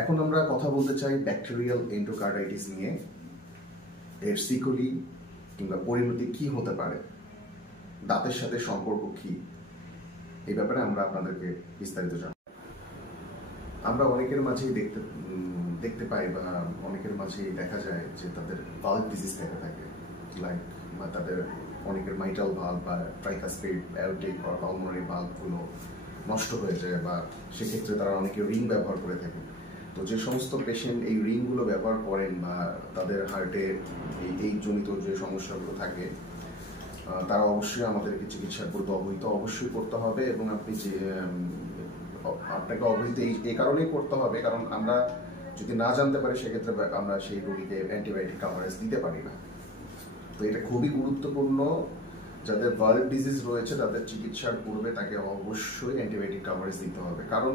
এখন আমরা কথা বলতে চাই ব্যাকটেরিয়াল এন্ডোকার্ডাইটিস নিয়ে। এর সিকলি কিংবা পরিণতি কি হতে পারে, দাঁতের সাথে সম্পর্ক কি, এই ব্যাপারে আমরা আপনাদেরকে বিস্তারিত জানাই। আমরা অনেকের মাঝেই দেখতে পাই বা অনেকের মাঝেই দেখা যায় যে তাদের ভালভ ডিজিজ থেকে থাকে, লাইক বা তাদের অনেকের মাইটাল ভালভ বা ট্রাইকাসপিড, অ্যারোটিক বা পালমোনারি ভালভগুলো নষ্ট হয়ে যায়, বা সেক্ষেত্রে তারা অনেকে রিং ব্যবহার করে থাকে। তো যে সমস্ত পেশেন্ট এই রিংগুলো ব্যবহার করেন বা তাদের হার্টে এই জনিত যে সমস্যাগুলো থাকে, তারা অবশ্যই আমাদেরকে চিকিৎসা করতে অবশ্যই করতে হবে। এবং আপনাকে অবহিত এই কারণেই করতে হবে কারণ আমরা যদি না জানতে পারি সেক্ষেত্রে আমরা সেই রোগীকে অ্যান্টিবায়োটিক কাভারেজ দিতে পারি না। তো এটা খুবই গুরুত্বপূর্ণ। যাদের ভালভ ডিজিজ রয়েছে তাদের চিকিৎসার পূর্বে তাকে অবশ্যই অ্যান্টিবায়োটিক কাভারেজ দিতে হবে। কারণ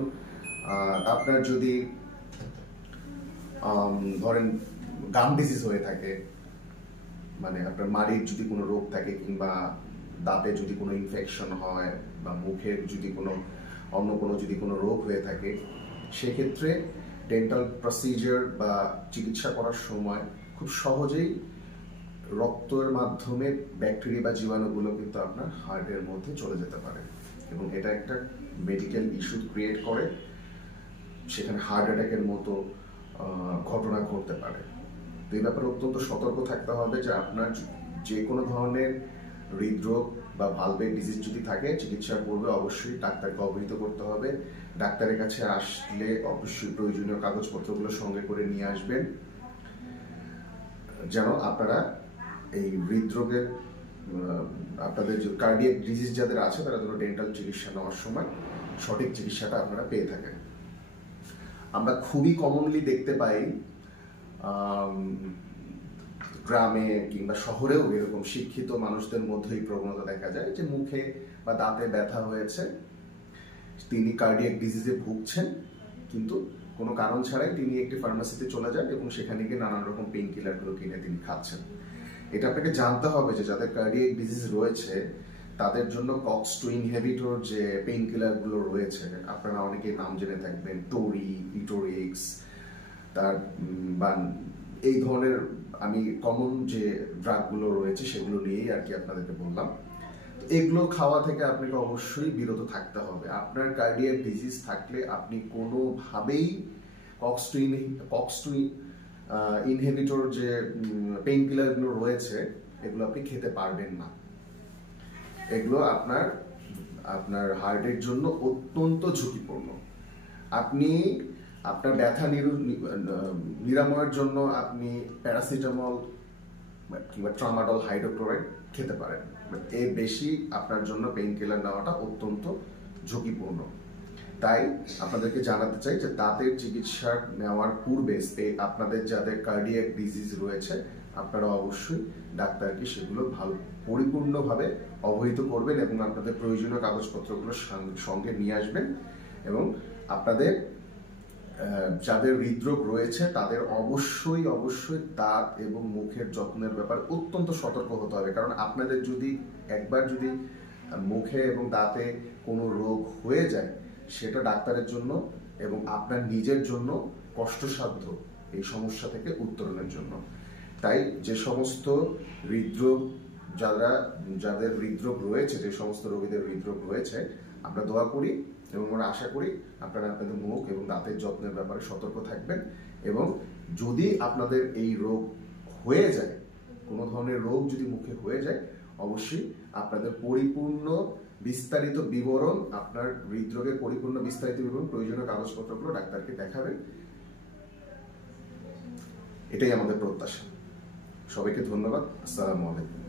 আপনার যদি ধরেন গাম ডিজিজ হয়ে থাকে, মানে আপনার মাড়ির যদি কোনো রোগ থাকে কিংবা দাঁতে যদি কোনো ইনফেকশন হয় বা মুখের যদি অন্য কোনো রোগ হয়ে থাকে, সেক্ষেত্রে ডেন্টাল প্রসিজার বা চিকিৎসা করার সময় খুব সহজেই রক্তের মাধ্যমে ব্যাকটেরিয়া বা জীবাণুগুলো কিন্তু আপনার হার্টের মধ্যে চলে যেতে পারে এবং এটা একটা মেডিকেল ইস্যু ক্রিয়েট করে, সেখানে হার্ট অ্যাটাকের মতো ঘটনা ঘটতে পারে। তো এই ব্যাপারে অত্যন্ত সতর্ক থাকতে হবে যে আপনার যে কোনো ধরনের হৃদরোগ বা ভালভের ডিজিজ যদি থাকে, চিকিৎসার পূর্বে অবশ্যই ডাক্তারকে অবহিত করতে হবে। ডাক্তারের কাছে আসলে অবশ্যই প্রয়োজনীয় কাগজপত্রগুলো সঙ্গে করে নিয়ে আসবেন, যেন আপনারা এই হৃদরোগের আপনাদের যে কার্ডিয়াক ডিজিজ যাদের আছে তারা যেন ডেন্টাল চিকিৎসা নেওয়ার সময় সঠিক চিকিৎসাটা আপনারা পেয়ে থাকেন। আমরা খুবই কমনলি দেখতে পাই গ্রামে কিংবা শহরেও এরকম শিক্ষিত মানুষদের মধ্যে এই প্রবণতা দেখা যায় যে মুখে বা দাঁতে ব্যথা হয়েছে, তিনি কার্ডিয়াক ডিজিজে ভুগছেন, কিন্তু কোনো কারণ ছাড়াই তিনি একটি ফার্মাসিতে চলে যান এবং সেখানে গিয়ে নানান রকম পেইন কিলারগুলো কিনে তিনি খাচ্ছেন। এটা আপনাকে জানতে হবে যে যাদের কার্ডিয়াক ডিজিজ রয়েছে তাদের জন্য কক্স-2 ইনহিবিটর যে পেইন কিলারগুলো রয়েছে, আপনারা অনেকেই নাম জেনে থাকবেন, টোরি, ইটোরিক্স, তার বা এই ধরনের আমি কমন যে ড্রাগগুলো রয়েছে সেগুলো নিয়েই আর কি আপনাদেরকে বললাম। এগুলো খাওয়া থেকে আপনাকে অবশ্যই বিরত থাকতে হবে। আপনার কার্ডিয়াক ডিজিজ থাকলে আপনি কোনোভাবেই কক্স-2 ইনহিবিটর যে পেইন কিলারগুলো রয়েছে এগুলো আপনি খেতে পারবেন না। এগুলো আপনার হার্টের জন্য অত্যন্ত ঝুঁকিপূর্ণ। আপনি আপনার ব্যথা নিরাময়ের জন্য আপনি প্যারাসিটামল কিংবা ট্রামাডল হাইড্রোক্লোরাইড খেতে পারেন, এর বেশি আপনার জন্য পেইন কিলার নেওয়াটা অত্যন্ত ঝুঁকিপূর্ণ। তাই আপনাদেরকে জানাতে চাই যে দাঁতের চিকিৎসা নেওয়ার পূর্বে আপনাদের যাদের কার্ডিয়াক ডিজিজ রয়েছে আপনারা অবশ্যই ডাক্তারকে সেগুলো পরিপূর্ণভাবে অবহিত করবেন এবং আপনাদের প্রয়োজনীয় কাগজপত্রগুলো সঙ্গে নিয়ে আসবেন। এবং আপনাদের যাদের হৃদরোগ রয়েছে তাদের অবশ্যই দাঁত এবং মুখের যত্নের ব্যাপারে অত্যন্ত সতর্ক হতে হবে। কারণ আপনাদের একবার যদি মুখে এবং দাঁতে কোনো রোগ হয়ে যায় সেটা ডাক্তারের জন্য এবং আপনার নিজের জন্য কষ্টসাধ্য এই সমস্যা থেকে উত্তরণের জন্য। তাই যে সমস্ত হৃদরোগ যাদের হৃদরোগ রয়েছে, যে সমস্ত রোগীদের হৃদরোগ রয়েছে, আমরা দোয়া করি এবং আমরা আশা করি আপনারা আপনাদের মুখ এবং দাঁতের যত্নের ব্যাপারে সতর্ক থাকবেন। এবং যদি আপনাদের এই রোগ হয়ে যায়, কোনো ধরনের রোগ যদি মুখে হয়ে যায়, অবশ্যই আপনাদের বিস্তারিত বিবরণ, আপনার হৃদরোগের পরিপূর্ণ বিস্তারিত বিবরণ, প্রয়োজনীয় কাগজপত্রগুলো ডাক্তারকে দেখাবেন। এটাই আমাদের প্রত্যাশা। সবাইকে ধন্যবাদ। আসসালামু আলাইকুম।